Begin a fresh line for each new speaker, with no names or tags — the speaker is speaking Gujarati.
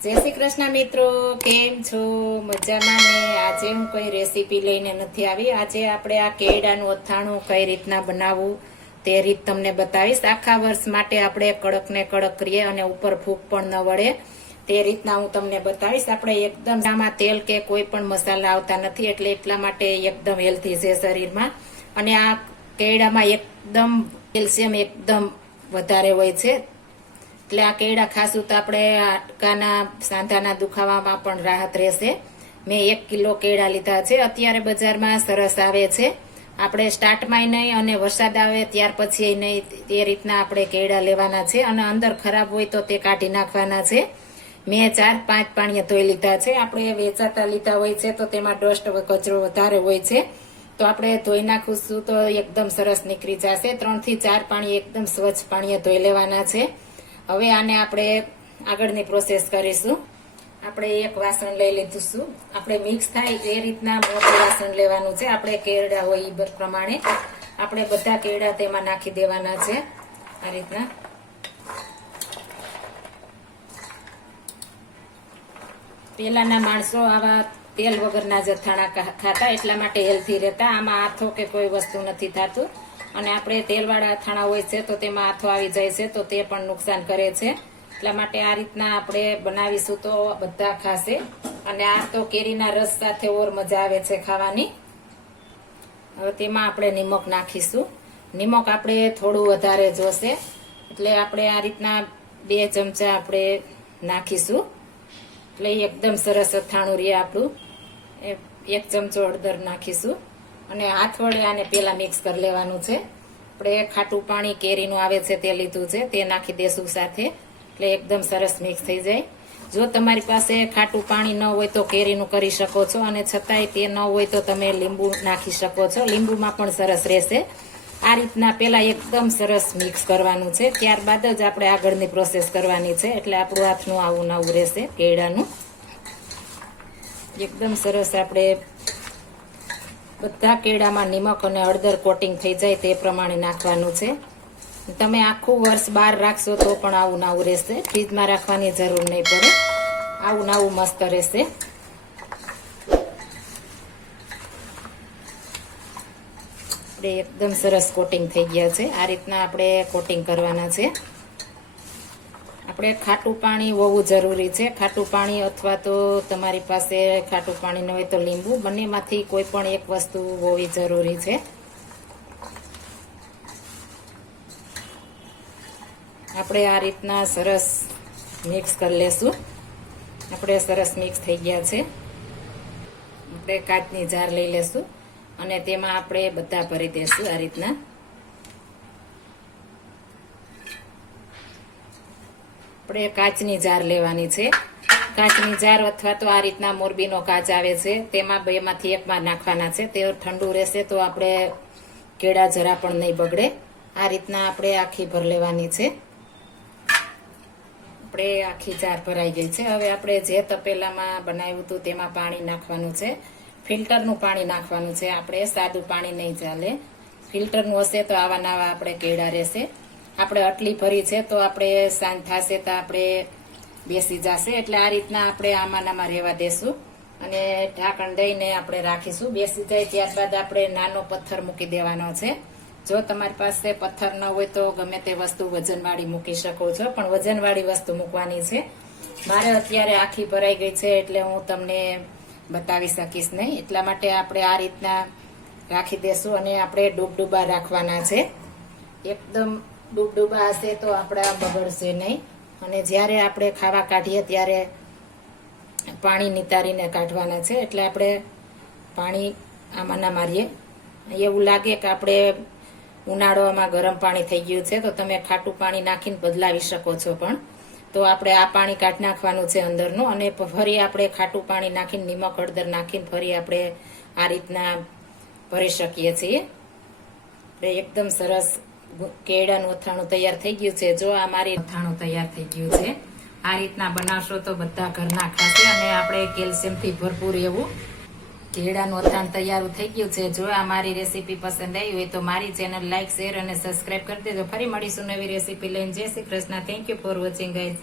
જય શ્રી કૃષ્ણ મિત્રો, કેમ છો? મજામાં ને? આજે હું કોઈ રેસીપી લઈને નથી આવી. આજે આપણે આ કેળાનું અથાણું કઈ રીતના બનાવવું તે રીત તમને બતાવીશ. આખા વર્ષ માટે આપણે કડક ને કડક કરીએ અને ઉપર ફૂગ પણ ન વળે તે રીતના હું તમને બતાવીશ. આપણે એકદમ આમાં તેલ કે કોઈ પણ મસાલા આવતા નથી, એટલે એટલા માટે એકદમ હેલ્ધી છે શરીરમાં. અને આ કેળામાં એકદમ કેલ્શિયમ એકદમ વધારે હોય છે. એટલે આ કેળા ખાશું તો આપણે હાડકાના સાંધાના દુખાવામાં પણ રાહત રહેશે. મેં એક કિલો કેળા લીધા છે. અત્યારે બજારમાં સરસ આવે છે. આપણે સ્ટાર્ટમાં નહીં અને વરસાદ આવે ત્યાર પછી નહીં, તે રીતના આપણે કેળા લેવાના છે અને અંદર ખરાબ હોય તો તે કાઢી નાખવાના છે. મેં ચાર પાંચ પાણીએ ધોઈ લીધા છે. આપણે વેચાતા લીધા હોય છે તો તેમાં ડસ્ટ કચરો વધારે હોય છે. તો આપણે ધોઈ નાખીશું તો એકદમ સરસ નીકળી જશે. ત્રણથી ચાર પાણી એકદમ સ્વચ્છ પાણીએ ધોઈ લેવાના છે. હવે આને આપણે આગળની પ્રોસેસ કરીશું. આપણે એક વાસણ લઈ લીધું છું. આપણે મિક્સ થાય એ રીતના મોટું વાસણ લેવાનું છે. આપણે કેરડા હોય એ પ્રમાણે. આપણે બધા કેરડા તેમાં નાખી દેવાના છે. આ રીતના. પેલાના માણસો આવા તેલ વગરના જથાણા ખાતા એટલા માટે હેલ્થી રહેતા. આમાં આથો કે કોઈ વસ્તુ નથી થતું. અને આપણે તેલવાળા અથાણા હોય છે તો તેમાં આથો આવી જાય છે તો તે પણ નુકસાન કરે છે. એટલા માટે આ રીતના આપણે બનાવીશું તો બધા ખાશે. અને આ તો કેરીના રસ સાથે ઓર મજા આવે છે ખાવાની. હવે તેમાં આપણે નિમક નાખીશું. નિમક આપણે થોડું વધારે જોશે. એટલે આપણે આ રીતના બે ચમચા આપણે નાખીશું. એટલે એકદમ સરસ અથાણું રહે આપણું. એક ચમચો હળદર નાખીશું. અને હાથ વડે આને પેલા મિક્સ કરી લેવાનું છે. આપણે ખાટું પાણી કેરીનું આવે છે તે લીધું છે, તે નાખી દેશું સાથે. એટલે એકદમ સરસ મિક્સ થઈ જાય. જો તમારી પાસે ખાટું પાણી ન હોય તો કેરીનું કરી શકો છો, અને છતાંય તે ન હોય તો તમે લીંબુ નાખી શકો છો. લીંબુમાં પણ સરસ રહેશે. આ રીતના પેલા એકદમ સરસ મિક્સ કરવાનું છે. ત્યારબાદ જ આપણે આગળની પ્રોસેસ કરવાની છે. એટલે આપણું હાથનું આવું નવું રહેશે, કેળાનું. એકદમ સરસ આપણે બધા કેળામાં નિમક અને હળદર કોટિંગ થઈ જાય તે પ્રમાણે નાખવાનું છે. તમે આખું વર્ષ બહાર રાખશો તો પણ આવું નાવું રહેશે. ફ્રીજમાં રાખવાની જરૂર નહીં પડે. આવું નાવું મસ્ત રહેશે. આપણે એકદમ સરસ કોટિંગ થઈ ગયા છે. આ રીતના આપણે કોટિંગ કરવાના છે. આપણે ખાટું પાણી હોવું જરૂરી છે. ખાટું પાણી અથવા તો તમારી પાસે ખાટું પાણી ન હોય તો લીંબુ, બંનેમાંથી કોઈ પણ એક વસ્તુ હોવી જરૂરી છે. આપણે આ રીતના સરસ મિક્સ કરી લેશું. આપણે સરસ મિક્સ થઈ ગયા છે. આપણે કાચની જાર લઈ લેશું અને તેમાં આપણે બધા ભરી દઈશું આ રીતના. આપણે કાચની જાર લેવાની છે. કાચની જાર અથવા તો આ રીતના મોરબીનો કાચ આવે છે. તેમાં બેમાંથી એકમાં નાખવાના છે. તે ઠંડુ રહેશે તો આપણે કેળા જરા પણ નહીં બગડે. આ રીતના આપણે આખી ભર લેવાની છે. આપણે આખી જાર ભરાઈ ગઈ છે. હવે આપણે જે તપેલામાં બનાવ્યું હતું તેમાં પાણી નાખવાનું છે. ફિલ્ટરનું પાણી નાખવાનું છે. આપણે સાદું પાણી નહીં ચાલે. ફિલ્ટરનું હશે તો આવા નવા આપણે કેળા રહેશે. આપણે આટલી ભરી છે, તો આપણે સાંજ થશે તો આપણે બેસી જશે. એટલે આ રીતના આપણે આમાંનામાં રહેવા દેશું. અને ઢાંકણ દઈને આપણે રાખીશું. બેસી જાય ત્યારબાદ આપણે નાનો પથ્થર મૂકી દેવાનો છે. જો તમારી પાસે પથ્થર ન હોય તો ગમે તે વસ્તુ વજનવાળી મૂકી શકો છો, પણ વજનવાળી વસ્તુ મૂકવાની છે. મારે અત્યારે આખી ભરાઈ ગઈ છે, એટલે હું તમને બતાવી શકીશ નહીં. એટલા માટે આપણે આ રીતના રાખી દેશું અને આપણે ડૂબડૂબા રાખવાના છે. એકદમ ડૂબડૂબા હશે તો આપણા બગડશે નહીં. અને જ્યારે આપણે ખાવા કાઢીએ ત્યારે પાણી નિતારીને કાઢવાના છે. એટલે આપણે પાણી આમાં ના મારીએ. એવું લાગે કે આપણે ઉનાળામાં ગરમ પાણી થઈ ગયું છે, તો તમે ખાટું પાણી નાખીને બદલાવી શકો છો પણ. તો આપણે આ પાણી કાઢી નાખવાનું છે અંદરનું અને ફરી આપણે ખાટું પાણી નાખીને નિમક હળદર નાખીને ફરી આપણે આ રીતના ભરી શકીએ છીએ. એટલે એકદમ સરસ કેળાનું અથાણું તૈયાર થઈ ગયું છે. જો આ મારી અથાણું તૈયાર થઈ ગયું છે, આ રીતના બનાવશો તો બધા ઘરના ખાશે અને આપણે કેલ્શિયમથી ભરપૂર એવું કેળાનું અથાણ તૈયાર થઈ ગયું છે. જો આ મારી રેસીપી પસંદ આવી હોય તો મારી ચેનલ લાઇક શેર અને સબસ્ક્રાઇબ કરી દેજો. ફરી મળીશું નવી રેસીપી લઈને. Jai Shri Krishna. Thank you for watching guys